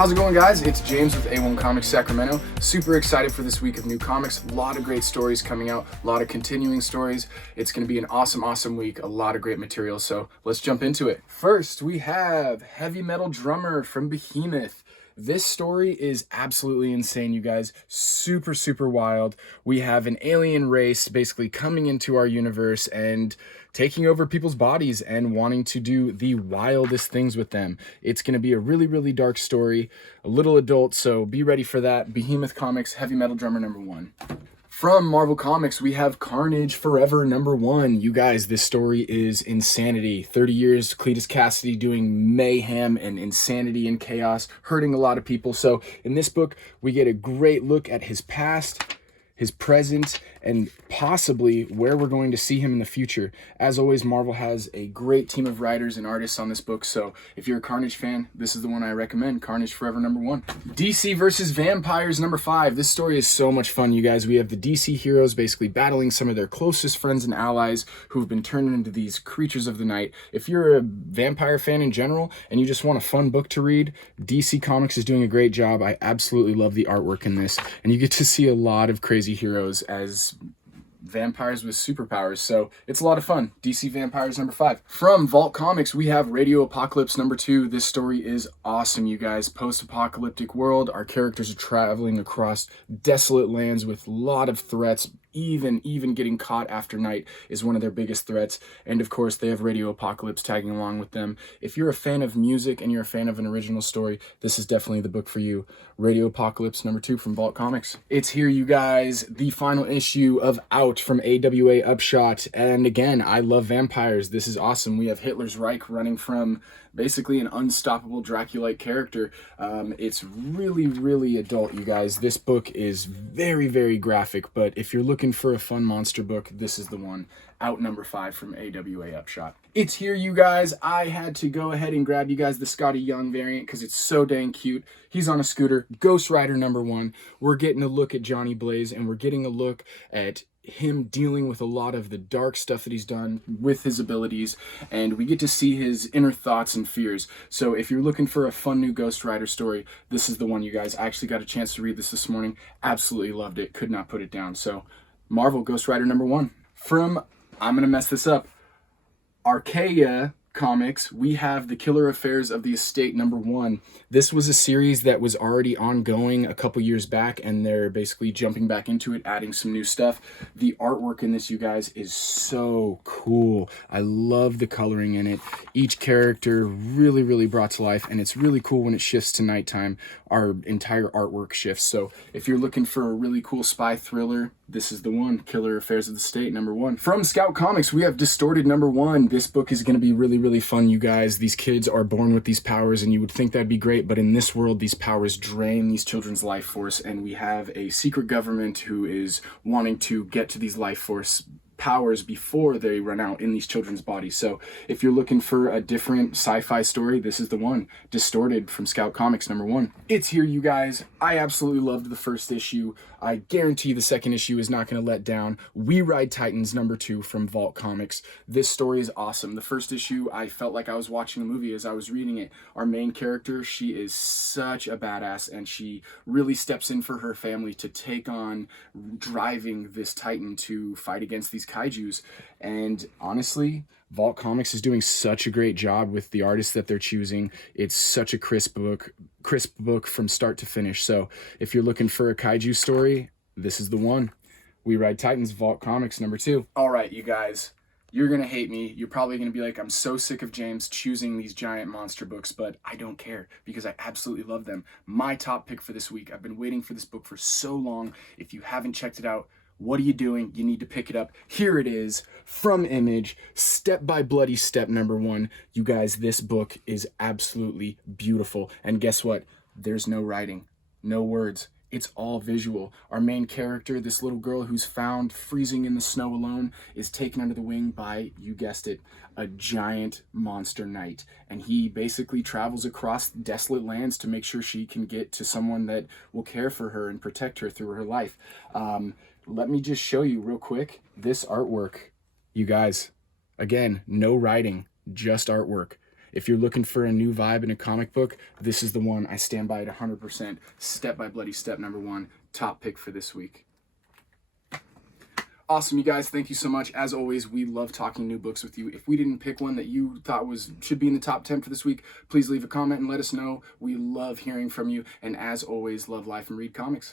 How's it going, guys? It's James with A1 Comics Sacramento. Super excited for this week of new comics. A lot of great stories coming out, a lot of continuing stories. It's going to be an awesome week, a lot of great material, so let's jump into it. First, we have Heavy Metal Drummer from Behemoth. This story is absolutely insane, you guys. Super wild. We have an alien race basically coming into our universe and taking over people's bodies and wanting to do the wildest things with them. It's going to be a really dark story, a little adult, so be ready for that. Behemoth Comics, Heavy Metal Drummer #1. From Marvel Comics, we have Carnage Forever #1. You guys, this story is insanity. 30 years, Cletus Cassidy doing mayhem and insanity and chaos, hurting a lot of people. So in this book, we get a great look at his past, his present, and possibly where we're going to see him in the future. As always, Marvel has a great team of writers and artists on this book, so if you're a Carnage fan, this is the one I recommend, Carnage Forever #1. DC versus Vampires #5. This story is so much fun, you guys. We have the DC heroes basically battling some of their closest friends and allies who have been turned into these creatures of the night. If you're a vampire fan in general and you just want a fun book to read, DC Comics is doing a great job. I absolutely love the artwork in this, and you get to see a lot of crazy heroes as vampires with superpowers, so it's a lot of fun. DC Vampires #5. From Vault Comics, we have Radio Apocalypse #2. This story is awesome, you guys. Post-apocalyptic world. Our characters are traveling across desolate lands with a lot of threats. Even getting caught after night is one of their biggest threats. And of course, they have Radio Apocalypse tagging along with them. If you're a fan of music and you're a fan of an original story, this is definitely the book for you. Radio Apocalypse #2 from Vault Comics. It's here, you guys. The final issue of Out from AWA Upshot. And again, I love vampires. This is awesome. We have Hitler's Reich running from basically an unstoppable Dracula-like character. It's really adult, you guys. This book is very graphic, but if you're looking for a fun monster book, this is the one. Out #5 from AWA Upshot. It's here, you guys. I had to go ahead and grab you guys the Scotty Young variant because it's so dang cute. He's on a scooter. Ghost Rider #1. We're getting a look at Johnny Blaze, and we're getting a look at him dealing with a lot of the dark stuff that he's done with his abilities, and we get to see his inner thoughts and fears. So if you're looking for a fun new Ghost Rider story, this is the one, you guys. I actually got a chance to read this morning. Absolutely loved it. Could not put it down. So Marvel Ghost Rider #1. From, I'm gonna mess this up, Archaea Comics, we have The Killer Affairs of the Estate #1. This was a series that was already ongoing a couple years back, and they're basically jumping back into it, adding some new stuff. The artwork in this, you guys, is so cool. I love the coloring in it. Each character really brought to life, and it's really cool when it shifts to nighttime. Our entire artwork shifts. So if you're looking for a really cool spy thriller, this is the one. Killer Affairs of the State #1. From Scout Comics, we have Distorted #1. This book is going to be really fun, you guys. These kids are born with these powers, and you would think that'd be great, but in this world, these powers drain these children's life force, and we have a secret government who is wanting to get to these life force powers before they run out in these children's bodies. So if you're looking for a different sci-fi story, this is the one. Distorted from Scout Comics #1. It's here, you guys. I absolutely loved the first issue. I guarantee the second issue is not going to let down. We Ride Titans #2 from Vault Comics. This story is awesome. The first issue, I felt like I was watching a movie as I was reading it. Our main character, she is such a badass, and she really steps in for her family to take on driving this Titan to fight against these kaijus. And honestly, Vault Comics is doing such a great job with the artists that they're choosing. It's such a crisp book from start to finish. So if you're looking for a kaiju story, this is the one. We Ride Titans, Vault Comics #2. All right, you guys, you're going to hate me. You're probably going to be like, I'm so sick of James choosing these giant monster books, but I don't care because I absolutely love them. My top pick for this week, I've been waiting for this book for so long. If you haven't checked it out, what are you doing? You need to pick it up. Here it is, from Image, Step by Bloody Step #1. You guys, this book is absolutely beautiful. And guess what? There's no writing, no words. It's all visual. Our main character, this little girl who's found freezing in the snow alone, is taken under the wing by, you guessed it, a giant monster knight. And he basically travels across desolate lands to make sure she can get to someone that will care for her and protect her through her life. Let me just show you real quick this artwork. You guys, again, no writing, just artwork. If you're looking for a new vibe in a comic book, this is the one. I stand by it 100%. Step by Bloody Step #1, top pick for this week. Awesome, you guys. Thank you so much. As always, we love talking new books with you. If we didn't pick one that you thought should be in the top 10 for this week, please leave a comment and let us know. We love hearing from you. And as always, love life and read comics.